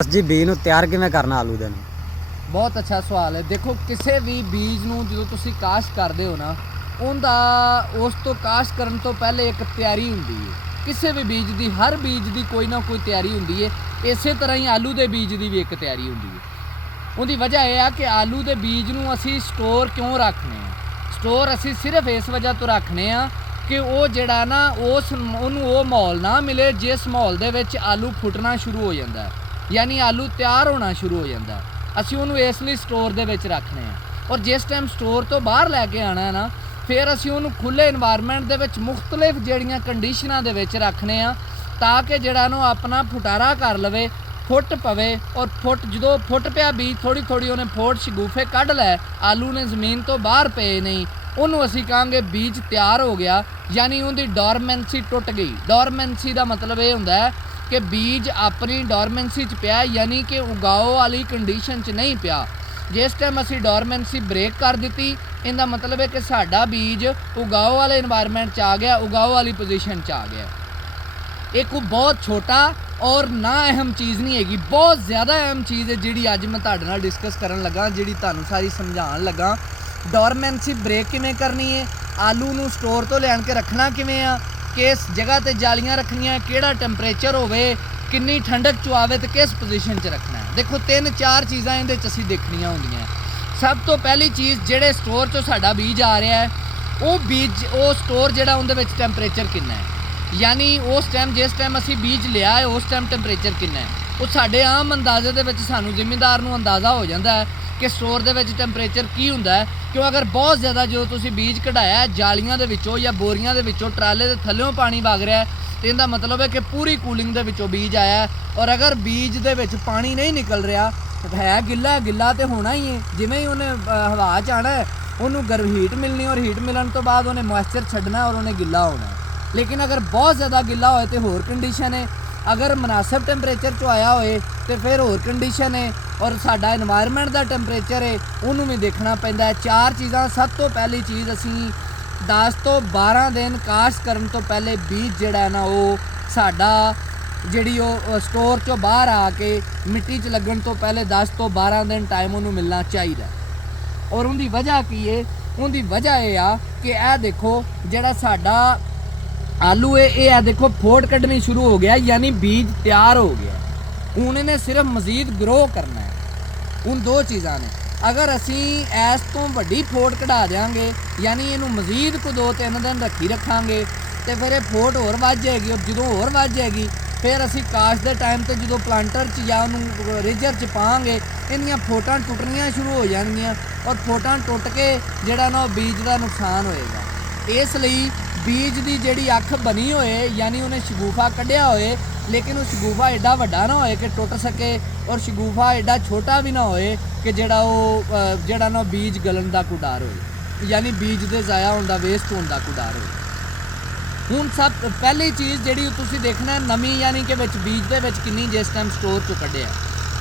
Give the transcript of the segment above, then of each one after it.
जी बीज ਨੂੰ ਤਿਆਰ ਕਿਵੇਂ ਕਰਨਾ ਆਲੂ ਦੇ ਨੂੰ? बहुत अच्छा सवाल है। देखो किसी भी बीज ਨੂੰ ਜਦੋਂ ਤੁਸੀਂ ਕਾਸ਼ਤ ਕਰਦੇ ਹੋ ਨਾ ਉਹਦਾ ਉਸ ਤੋਂ ਕਾਸ਼ਤ ਕਰਨ ਤੋਂ ਪਹਿਲੇ ਇੱਕ ਤਿਆਰੀ ਹੁੰਦੀ ਹੈ। ਕਿਸੇ ਵੀ ਬੀਜ ਦੀ ਹਰ ਬੀਜ ਦੀ ਕੋਈ ਨਾ ਕੋਈ ਤਿਆਰੀ ਹੁੰਦੀ ਹੈ। ਇਸੇ ਤਰ੍ਹਾਂ ਹੀ ਆਲੂ ਦੇ ਬੀਜ ਦੀ ਵੀ ਇੱਕ ਤਿਆਰੀ ਹੁੰਦੀ ਹੈ। ਉਹਦੀ ਵਜ੍ਹਾ ਇਹ ਆ ਕਿ ਆਲੂ ਦੇ ਬੀਜ ਨੂੰ ਅਸੀਂ ਸਟੋਰ ਕਿਉਂ ਰੱਖਨੇ ਆ। ਸਟੋਰ ਅਸੀਂ ਸਿਰਫ ਇਸ ਵਜ੍ਹਾ ਤੋਂ ਰੱਖਨੇ ਆ ਕਿ ਉਹ ਜਿਹੜਾ ਨਾ ਉਹਨੂੰ ਉਹ ਮਾਹੌਲ ਨਾ ਮਿਲੇ ਜਿਸ ਮਾਹੌਲ ਦੇ ਵਿੱਚ ਆਲੂ ਫੁੱਟਣਾ ਸ਼ੁਰੂ ਹੋ ਜਾਂਦਾ ਹੈ, यानी आलू तैयार होना शुरू हो जाता है। असी उन्होंने इसलिए स्टोर दे विच रखने हैं और जिस टाइम स्टोर तो बाहर लैके आना है ना फिर असी उन्होंने खुले इन्वायरमेंट दे विच मुख्तलिफ जड़ियाँ कंडीशनां दे विच रखने हैं ताकि जिहड़ा ना अपना फुटारा कर लवे, फुट पवे और जो फुट पिया बीज थोड़ी थोड़ी उन्हें फोट शगूफे कढ़ लै, आलू ने जमीन तो बाहर पे नहीं, उन्होंने असी कहांगे बीज तैयार हो गया, यानी उनकी डोरमेंसी टुट गई। डोरमेंसी का मतलब ये हुंदा है कि बीज अपनी डोरमेंसी च पिया, यानी कि उगाओ वाली कंडीशन च नहीं पिया। जिस टाइम असी डोरमेंसी ब्रेक कर दी इनका मतलब है कि साडा बीज उगाओ वाले इन्वायरमेंट च आ गया, उगाओ वाली पोजीशन च आ गया। एक बहुत छोटा और ना अहम चीज़ नहीं हैगी, बहुत ज़्यादा अहम चीज़ है जिहड़ी अज मैं तुहाडे नाल डिस्कस करन लगा, जिहड़ी तुहानूं सारी समझाउण लगा। डोरमेंसी ब्रेक किवें करनी है, आलू नूं स्टोर तो लिआण के रखना किवें आ, किस जगह ते जालियां रखनियां, किहड़ा टैंपरेचर होवे, किन्नी ठंडक च आवे ते किस पोजीशन च रखना है। देखो 3-4 चीज़ां इहदे च असीं देखणियां हुंदियां। सब तो पहली चीज़ जिहड़े स्टोर चों साडा बीज आ रहा है वो बीज वो स्टोर जिहड़ा उहदे विच टैंपरेचर किन्ना है, यानी उस टाइम जिस टाइम असीं बीज लिया है उस टाइम टैंपरेचर किन्ना है। वो साडे आम अंदाजे दे विच सानूं जिमीदार नूं अंदाज़ा हो जाता है कि स्टोर दे विच टैंपरेचर की हुंदा है। क्यों अगर बहुत ज़्यादा जो तुसीं बीज कढ़ाया जालियां दे विचों या बोरियां दे विचों ट्राले दे थल्लों पानी वग रहा है तो इहदा मतलब है कि पूरी कूलिंग दे विचों बीज आया है। और अगर बीज दे विच पानी नहीं निकल रहा है गिला गिला तो होना ही है, जिवें ही उन्हें हवा च आना है उन्होंने गर्म हीट मिलनी और हीट मिलन तो बाद उन्हें मॉइस्चर छड्डना और उन्हें गिला होना है। लेकिन अगर बहुत ज़्यादा गिला होए तो होर कंडीशन है, अगर मुनासिब टैंपरेचर चो आया होए तो फिर होर कंडीशन है। और साडा इन्वायरमेंट का टैंपरेचर है उन्होंने भी देखना पैंदा है। 4 चीज़ां। सब तो पहली चीज़ असीं 10 तो 12 दिन काश्त करन तो पहले बीज जिहड़ा है ना वो साडा जिहड़ी वो स्टोर चों बाहर आके मिट्टी च लगन तो पहले 10 तो 12 दिन टाइम उन्होंने मिलना चाहिए। और उनकी वजह की है, उनकी वजह यह आ कि यह देखो जिहड़ा साडा आलू है ये देखो फोट कढ़नी शुरू हो गया, यानी बीज तैयार हो गया। हुण इन्हें सिर्फ मजीद ग्रो करना है। उन 2 चीज़ां ने, अगर असी इस तो वड्डी फोट कढ़ा देंगे यानी इनू मजीद को 2-3 दिन रखांगे तो फिर ये फोट होर वध जाएगी। और जो होर वध जाएगी फिर असी काश्त के टाइम तो जो प्लांटर च या उन्होंने रेजर च पाएंगे इन्दियां फोटां टुटनियां शुरू हो जाएंगियां और फोटां टुट के जिहड़ा ना बीज का नुकसान होएगा। इसलिए बीज की जिहड़ी अख बनी होए यानी उन्हें शगूफा कढ़िया होए लेकिन वो शगूफा एडा वड्डा ना होए कि टुट सके और शगूफा एडा छोटा भी ना होए कि जिहड़ा ना बीज गलन का कोई डर होए, यानी बीज के ज़ाया होने का वेस्ट होने का कोई डर होए। हुण सब पहली चीज़ जिहड़ी तुसीं देखना है नमी, यानी कि विच बीज दे विच किन्नी जिस टाइम स्टोर चों कढ़िया।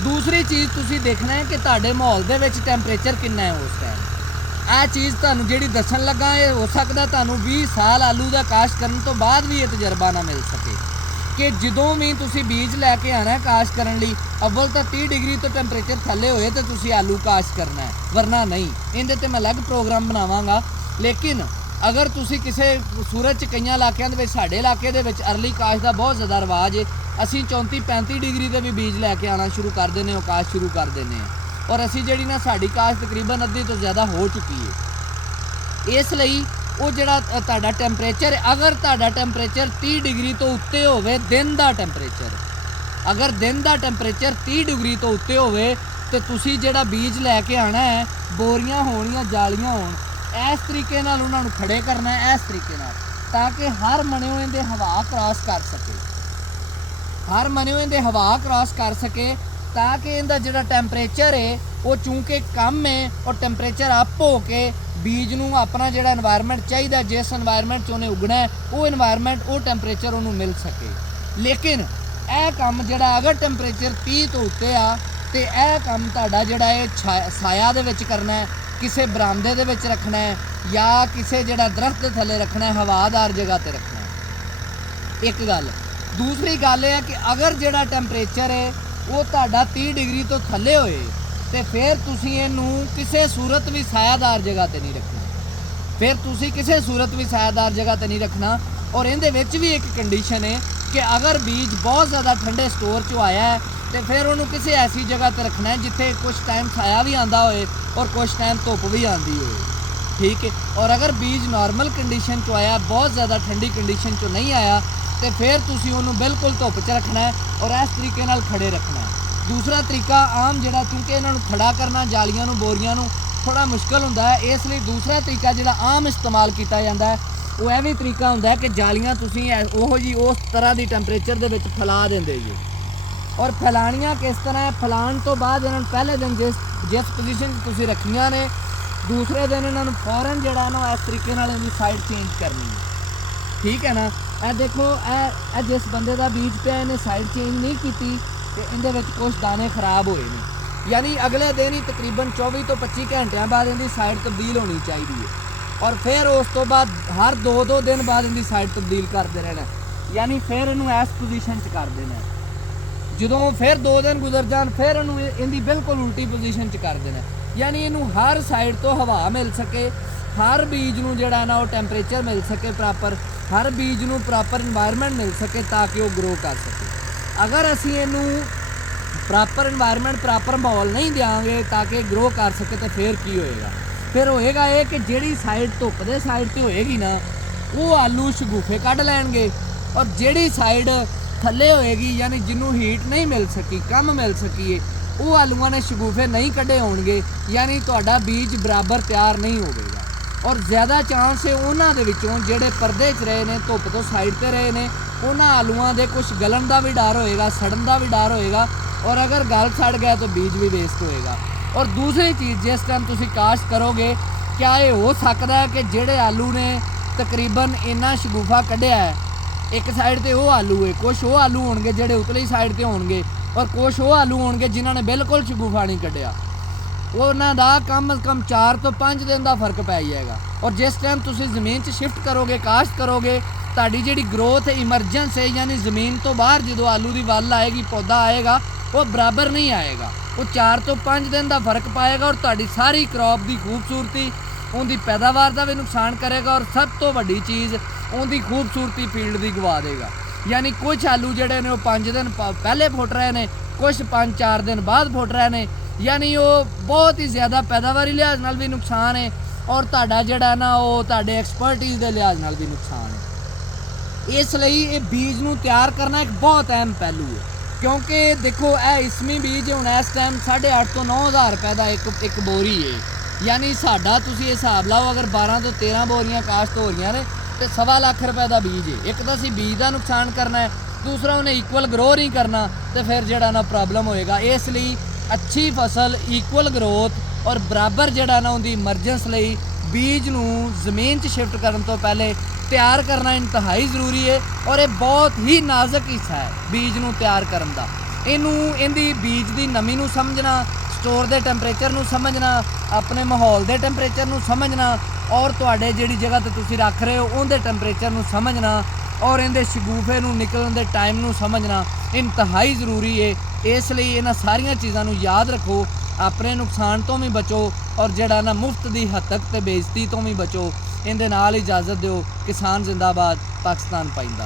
दूसरी चीज़ तुसीं देखना है कि तुहाडे माहौल दे विच टैंपरेचर किन्ना है उस टाइम। यह चीज़ तुहानूं जिहड़ी दस्सण लगा ये हो सकदा तुहानूं 20 साल आलू का काश्त करन तो बाद भी ये तजर्बा ना मिल सके कि जदों भी तुसीं बीज लैके आना है काश्त करन लई अव्वल तो 30 डिग्री तो टैंपरेचर थल्ले होए तो तुसीं आलू काश्त करना है, वरना नहीं। इहदे ते मैं अलग प्रोग्राम बनावांगा। लेकिन अगर तुसीं किसी सूरत च कई इलाकों के साडे इलाके दे विच अर्ली काश्त का बहुत ज़्यादा रिवाज है, असीं 34-35 डिग्री ते भी बीज लैके आना शुरू कर देने हो, काश्त शुरू कर देने और असीं जिहड़ी ना साडी काश्त तकरीबन अद्धी तो ज़्यादा हो चुकी है। इसलिए वो जिहड़ा तुहाडा टैंपरेचर अगर तुहाडा टैंपरेचर 30 डिग्री तो उत्ते होवे दिन का टैंपरेचर, अगर दिन का टैंपरेचर 30 डिग्री तो उत्ते होवे तो तुसीं जिहड़ा बीज लैके आना है बोरियां होण या जालियां होण इस तरीके नाल उन्हां नूं खड़े करना है, इस तरीके नाल ताकि हर मने होए दे हवा क्रॉस कर सके, हर मने होए दे हवा क्रॉस कर सके ताकि इनका जिहड़ा टैंपरेचर है वो चूँकि कम है और टैंपरेचर अप हो के बीज नूं अपना जिहड़ा एनवायरमेंट चाहिए जिस एनवायरमेंट च उन्हें उगना है वो एनवायरमेंट वो टैंपरेचर उन्होंने मिल सके। लेकिन यह काम जिहड़ा अगर टैंपरेचर 30 तो उत्ते आ तो यह काम तुहाडा जिहड़ा है साया दे विच करना है, किसी बरामदे दे विच रखना है या किसी जिहड़ा दरख्त दे थल्ले रखना है, हवादार जगह ते रखना है। एक गल। दूसरी गल है कि अगर जिहड़ा टैंपरेचर है ਉਹ ਤੁਹਾਡਾ 30 ਡਿਗਰੀ ਤੋਂ ਥੱਲੇ ਹੋਏ ਤੇ ਫਿਰ ਤੁਸੀਂ ਇਹਨੂੰ ਕਿਸੇ ਸੂਰਤ ਵੀ ਛਾਇਆਦਾਰ ਜਗ੍ਹਾ ਤੇ ਨਹੀਂ ਰੱਖਣਾ। ਫਿਰ ਤੁਸੀਂ ਕਿਸੇ ਸੂਰਤ ਵੀ ਛਾਇਆਦਾਰ ਜਗ੍ਹਾ ਤੇ ਨਹੀਂ ਰੱਖਣਾ। ਔਰ ਇਹਦੇ ਵਿੱਚ ਵੀ ਇੱਕ ਕੰਡੀਸ਼ਨ ਹੈ ਕਿ ਅਗਰ ਬੀਜ ਬਹੁਤ ਜ਼ਿਆਦਾ ਠੰਡੇ ਸਟੋਰ 'ਚੋਂ ਆਇਆ ਹੈ ਤੇ ਫਿਰ ਉਹਨੂੰ ਕਿਸੇ ਐਸੀ ਜਗ੍ਹਾ ਤੇ ਰੱਖਣਾ ਹੈ ਜਿੱਥੇ ਕੁਝ ਟਾਈਮ ਛਾਇਆ ਵੀ ਆਂਦਾ ਹੋਏ ਔਰ ਕੁਝ ਟਾਈਮ ਧੁੱਪ ਵੀ ਆਂਦੀ ਹੋਏ, ਠੀਕ ਹੈ। ਔਰ ਅਗਰ ਬੀਜ ਨਾਰਮਲ ਕੰਡੀਸ਼ਨ 'ਚ ਆਇਆ, ਬਹੁਤ ਜ਼ਿਆਦਾ ਠੰਡੀ ਕੰਡੀਸ਼ਨ 'ਚ ਨਹੀਂ ਆਇਆ, ਤੇ ਫਿਰ ਤੁਸੀਂ ਉਹਨੂੰ ਬਿਲਕੁਲ ਧੁੱਪ 'ਚ ਰੱਖਣਾ ਹੈ ਔਰ ਇਸ ਤਰੀਕੇ ਨਾਲ ਖੜੇ ਰੱਖਣਾ ਹੈ। ਦੂਸਰਾ ਤਰੀਕਾ ਆਮ ਜਿਹੜਾ, ਕਿਉਂਕਿ ਇਹਨਾਂ ਨੂੰ ਖੜਾ ਕਰਨਾ ਜਾਲੀਆਂ ਨੂੰ, ਬੋਰੀਆਂ ਨੂੰ ਥੋੜਾ ਮੁਸ਼ਕਲ ਹੁੰਦਾ ਹੈ, ਇਸ ਲਈ ਦੂਸਰਾ ਤਰੀਕਾ ਜਿਹੜਾ ਆਮ ਇਸਤੇਮਾਲ ਕੀਤਾ ਜਾਂਦਾ ਹੈ ਉਹ ਇਹ ਵੀ ਤਰੀਕਾ ਹੁੰਦਾ ਹੈ ਕਿ ਜਾਲੀਆਂ ਤੁਸੀਂ ਉਹੋ ਜੀ ਉਸ ਤਰ੍ਹਾਂ ਦੀ ਟੈਂਪਰੇਚਰ ਦੇ ਵਿੱਚ ਫੈਲਾ ਦਿੰਦੇ ਜੀ। ਔਰ ਫੈਲਾਣੀਆਂ ਕਿਸ ਤਰ੍ਹਾਂ ਹੈ, ਫੈਲਾਉਣ ਤੋਂ ਬਾਅਦ ਇਹਨਾਂ ਨੂੰ ਪਹਿਲੇ ਦਿਨ ਜਿਸ ਪੋਜੀਸ਼ਨ 'ਚ ਤੁਸੀਂ ਰੱਖੀਆਂ ਨੇ, ਦੂਸਰੇ ਦਿਨ ਇਹਨਾਂ ਨੂੰ ਫੌਰਨ ਜਿਹੜਾ ਨਾ ਇਸ ਤਰੀਕੇ ਨਾਲ ਇਹਦੀ ਸਾਈਡ ਚੇਂਜ ਕਰਨੀ ਹੈ, ਠੀਕ ਹੈ ਨਾ। ਇਹ ਦੇਖੋ, ਇਹ ਜਿਸ ਬੰਦੇ ਦਾ ਬੀਜ ਪਿਆ ਇਹਨੇ ਸਾਈਡ ਚੇਂਜ ਨਹੀਂ ਕੀਤੀ ਤੇ ਇਹਦੇ ਵਿੱਚ ਕੁਝ ਦਾਣੇ ਖਰਾਬ ਹੋਏ ਨੇ, ਯਾਨੀ ਅਗਲੇ ਦਿਨ ਹੀ ਤਕਰੀਬਨ 24 ਤੋਂ 25 ਘੰਟਿਆਂ ਬਾਅਦ ਇਹਦੀ ਸਾਈਡ ਤਬਦੀਲ ਹੋਣੀ ਚਾਹੀਦੀ ਹੈ। ਔਰ ਫਿਰ ਉਸ ਤੋਂ ਬਾਅਦ ਹਰ 2-2 ਦਿਨ ਬਾਅਦ ਇਹਦੀ ਸਾਈਡ ਤਬਦੀਲ ਕਰਦੇ ਰਹਿਣਾ, ਯਾਨੀ ਫਿਰ ਇਹਨੂੰ ਇਸ ਪੋਜੀਸ਼ਨ 'ਚ ਕਰ ਦੇਣਾ। ਜਦੋਂ ਫਿਰ 2 ਦਿਨ ਗੁਜ਼ਰ ਜਾਣ ਫਿਰ ਇਹਨੂੰ ਇਹਦੀ ਬਿਲਕੁਲ ਉਲਟੀ ਪੋਜੀਸ਼ਨ 'ਚ ਕਰ ਦੇਣਾ, ਯਾਨੀ ਇਹਨੂੰ ਹਰ ਸਾਈਡ ਤੋਂ ਹਵਾ ਮਿਲ ਸਕੇ, ਹਰ ਬੀਜ ਨੂੰ ਜਿਹੜਾ ਨਾ ਉਹ ਟੈਂਪਰੇਚਰ ਮਿਲ ਸਕੇ ਪ੍ਰੋਪਰ, ਹਰ ਬੀਜ ਨੂੰ ਪ੍ਰੋਪਰ ਇਨਵਾਇਰਨਮੈਂਟ ਮਿਲ ਸਕੇ ਤਾਂ ਕਿ ਉਹ ਗਰੋ ਕਰ ਸਕੇ। ਅਗਰ ਅਸੀਂ ਇਹਨੂੰ ਪ੍ਰੋਪਰ ਇਨਵਾਇਰਨਮੈਂਟ, ਪ੍ਰੋਪਰ ਮਾਹੌਲ ਨਹੀਂ ਦਿਆਂਗੇ ਤਾਂ ਕਿ ਗਰੋ ਕਰ ਸਕੇ ਤੇ ਫਿਰ ਕੀ ਹੋਏਗਾ? ਫਿਰ ਹੋਏਗਾ ਇਹ ਕਿ ਜਿਹੜੀ ਸਾਈਡ ਧੁੱਪ ਦੇ ਸਾਈਡ ਤੇ ਹੋਏਗੀ ਨਾ ਉਹ ਆਲੂ ਸ਼ਗੂਫੇ ਕੱਢ ਲੈਣਗੇ, ਔਰ ਜਿਹੜੀ ਸਾਈਡ ਥੱਲੇ ਹੋਏਗੀ ਯਾਨੀ ਜਿਹਨੂੰ ਹੀਟ ਨਹੀਂ ਮਿਲ ਸਕੀ, ਕਮ ਮਿਲ ਸਕੀ ਹੈ, ਉਹ ਆਲੂਆਂ ਨੇ ਸ਼ਗੂਫੇ ਨਹੀਂ ਕੱਢੇ ਹੋਣਗੇ, ਯਾਨੀ ਤੁਹਾਡਾ ਬੀਜ ਬਰਾਬਰ ਤਿਆਰ ਨਹੀਂ ਹੋਵੇਗਾ। ਔਰ ਜ਼ਿਆਦਾ ਚਾਂਸ ਹੈ ਉਹਨਾਂ ਦੇ ਵਿੱਚੋਂ ਜਿਹੜੇ ਪਰਦੇ 'ਚ ਰਹੇ ਨੇ, ਧੁੱਪ ਤੋਂ ਸਾਈਡ ਤੇ ਰਹੇ ਨੇ, ਉਹਨਾਂ ਆਲੂਆਂ ਦੇ ਕੁਝ ਗਲਣ ਦਾ ਵੀ ਡਰ ਹੋਏਗਾ, ਸੜਨ ਦਾ ਵੀ ਡਰ ਹੋਏਗਾ, ਔਰ ਅਗਰ ਗਲ ਸੜ ਗਿਆ ਤਾਂ ਬੀਜ ਵੀ ਵੇਸਟ ਹੋਏਗਾ। ਔਰ ਦੂਸਰੀ ਚੀਜ਼, ਜਿਸ ਟਾਈਮ ਤੁਸੀਂ ਕਾਸ਼ਤ ਕਰੋਗੇ, ਕਿਆ ਇਹ ਹੋ ਸਕਦਾ ਹੈ ਕਿ ਜਿਹੜੇ ਆਲੂ ਨੇ ਤਕਰੀਬਨ ਇੰਨਾ ਸ਼ਗੂਫਾ ਕੱਢਿਆ ਹੈ, ਇੱਕ ਸਾਈਡ ਤੇ ਉਹ ਆਲੂ ਹੈ, ਕੁਛ ਉਹ ਆਲੂ ਹੋਣਗੇ ਜਿਹੜੇ ਉਤਲੀ ਸਾਈਡ ਤੇ ਹੋਣਗੇ, ਔਰ ਕੁਛ ਉਹ ਆਲੂ ਹੋਣਗੇ ਜਿਨ੍ਹਾਂ ਨੇ ਬਿਲਕੁਲ ਸ਼ਗੂਫਾ ਨਹੀਂ ਕੱਢਿਆ, ਉਹਨਾਂ ਦਾ ਕਮ ਅਜ਼ ਕਮ 4 ਤੋਂ 5 ਦਿਨ ਦਾ ਫਰਕ ਪੈ ਜਾਏਗਾ। ਔਰ ਜਿਸ ਟਾਈਮ ਤੁਸੀਂ ਜ਼ਮੀਨ 'ਚ ਸ਼ਿਫਟ ਕਰੋਗੇ, ਕਾਸ਼ਤ ਕਰੋਗੇ, ਤੁਹਾਡੀ ਜਿਹੜੀ ਗਰੋਥ ਇਮਰਜੈਂਸ ਹੈ, ਯਾਨੀ ਜ਼ਮੀਨ ਤੋਂ ਬਾਹਰ ਜਦੋਂ ਆਲੂ ਦੀ ਵੱਲ ਆਏਗੀ, ਪੌਦਾ ਆਏਗਾ, ਉਹ ਬਰਾਬਰ ਨਹੀਂ ਆਏਗਾ, ਉਹ 4 ਤੋਂ 5 ਦਿਨ ਦਾ ਫਰਕ ਪਾਏਗਾ, ਔਰ ਤੁਹਾਡੀ ਸਾਰੀ ਕ੍ਰੌਪ ਦੀ ਖੂਬਸੂਰਤੀ, ਉਹਦੀ ਪੈਦਾਵਾਰ ਦਾ ਵੀ ਨੁਕਸਾਨ ਕਰੇਗਾ, ਔਰ ਸਭ ਤੋਂ ਵੱਡੀ ਚੀਜ਼ ਉਹਦੀ ਖੂਬਸੂਰਤੀ ਫੀਲਡ ਦੀ ਗਵਾ ਦੇਗਾ। ਯਾਨੀ ਕੁਝ ਆਲੂ ਜਿਹੜੇ ਨੇ ਉਹ 5 ਦਿਨ ਪਹਿਲੇ ਫੁੱਟ ਰਹੇ ਨੇ, ਕੁਝ 5-4 ਦਿਨ ਬਾਅਦ ਫੁੱਟ ਰਹੇ ਨੇ, ਯਾਨੀ ਉਹ ਬਹੁਤ ਹੀ ਜ਼ਿਆਦਾ ਪੈਦਾਵਾਰੀ ਲਿਹਾਜ਼ ਨਾਲ ਵੀ ਨੁਕਸਾਨ ਹੈ, ਔਰ ਤੁਹਾਡਾ ਜਿਹੜਾ ਨਾ ਉਹ ਤੁਹਾਡੇ ਐਕਸਪਰਟਿਜ਼ ਦੇ ਲਿਹਾਜ਼ ਨਾਲ ਵੀ ਨੁਕਸਾਨ ਹੈ। ਇਸ ਲਈ ਇਹ ਬੀਜ ਨੂੰ ਤਿਆਰ ਕਰਨਾ ਇੱਕ ਬਹੁਤ ਅਹਿਮ ਪਹਿਲੂ ਹੈ, ਕਿਉਂਕਿ ਦੇਖੋ ਇਹ ਇਸਮੀ ਬੀਜ ਹੁਣ ਇਸ ਟਾਈਮ 8,500 ਤੋਂ 9,000 ਰੁਪਏ ਦਾ ਇੱਕ ਬੋਰੀ ਹੈ, ਯਾਨੀ ਸਾਡਾ ਤੁਸੀਂ ਹਿਸਾਬ ਲਾਓ ਅਗਰ 12 ਤੋਂ 13 ਬੋਰੀਆਂ ਕਾਸ਼ਤ ਹੋ ਰਹੀਆਂ ਨੇ ਤੇ 1.25 ਲੱਖ ਰੁਪਏ ਦਾ ਬੀਜ ਹੈ। ਇੱਕ ਤਾਂ ਅਸੀਂ ਬੀਜ ਦਾ ਨੁਕਸਾਨ ਕਰਨਾ ਹੈ, ਦੂਸਰਾ ਉਹਨੇ ਇਕੁਅਲ ਗਰੋ ਨਹੀਂ ਕਰਨਾ, ਤੇ ਫਿਰ ਜਿਹੜਾ ਨਾ ਪ੍ਰੋਬਲਮ ਹੋਏਗਾ। ਇਸ ਲਈ ਅੱਛੀ ਫਸਲ, ਇਕੁਅਲ ਗਰੋਥ ਔਰ ਬਰਾਬਰ ਜਿਹੜਾ ਨਾ ਉਹਦੀ ਇਮਰਜੈਂਸ ਲਈ ਬੀਜ ਨੂੰ ਜ਼ਮੀਨ 'ਚ ਸ਼ਿਫਟ ਕਰਨ ਤੋਂ ਪਹਿਲੇ ਤਿਆਰ ਕਰਨਾ ਇੰਤਹਾਈ ਜ਼ਰੂਰੀ ਹੈ, ਔਰ ਇਹ ਬਹੁਤ ਹੀ ਨਾਜ਼ੁਕ ਹਿੱਸਾ ਹੈ ਬੀਜ ਨੂੰ ਤਿਆਰ ਕਰਨ ਦਾ। ਇਹਦੀ ਬੀਜ ਦੀ ਨਮੀ ਨੂੰ ਸਮਝਣਾ, ਸਟੋਰ ਦੇ ਟੈਂਪਰੇਚਰ ਨੂੰ ਸਮਝਣਾ, ਆਪਣੇ ਮਾਹੌਲ ਦੇ ਟੈਂਪਰੇਚਰ ਨੂੰ ਸਮਝਣਾ, ਔਰ ਤੁਹਾਡੇ ਜਿਹੜੀ ਜਗ੍ਹਾ ਤੇ ਤੁਸੀਂ ਰੱਖ ਰਹੇ ਹੋ ਉਹਦੇ ਟੈਂਪਰੇਚਰ ਨੂੰ ਸਮਝਣਾ, ਔਰ ਇਹਦੇ ਸ਼ਗੂਫੇ ਨੂੰ ਨਿਕਲਣ ਦੇ ਟਾਈਮ ਨੂੰ ਸਮਝਣਾ ਇੰਤਹਾਈ ਜ਼ਰੂਰੀ ਹੈ। ਇਸ ਲਈ ਇਹਨਾਂ ਸਾਰੀਆਂ ਚੀਜ਼ਾਂ ਨੂੰ ਯਾਦ ਰੱਖੋ, ਆਪਣੇ ਨੁਕਸਾਨ ਤੋਂ ਵੀ ਬਚੋ, ਔਰ ਜਿਹੜਾ ਨਾ ਮੁਫਤ ਦੀ ਹੱਤਕ ਤੇ ਬੇਇੱਜ਼ਤੀ ਤੋਂ ਵੀ ਬਚੋ। ਇਹਦੇ ਨਾਲ ਇਜਾਜ਼ਤ ਦਿਓ। ਕਿਸਾਨ ਜ਼ਿੰਦਾਬਾਦ, ਪਾਕਿਸਤਾਨ ਪਾਇੰਦਾ।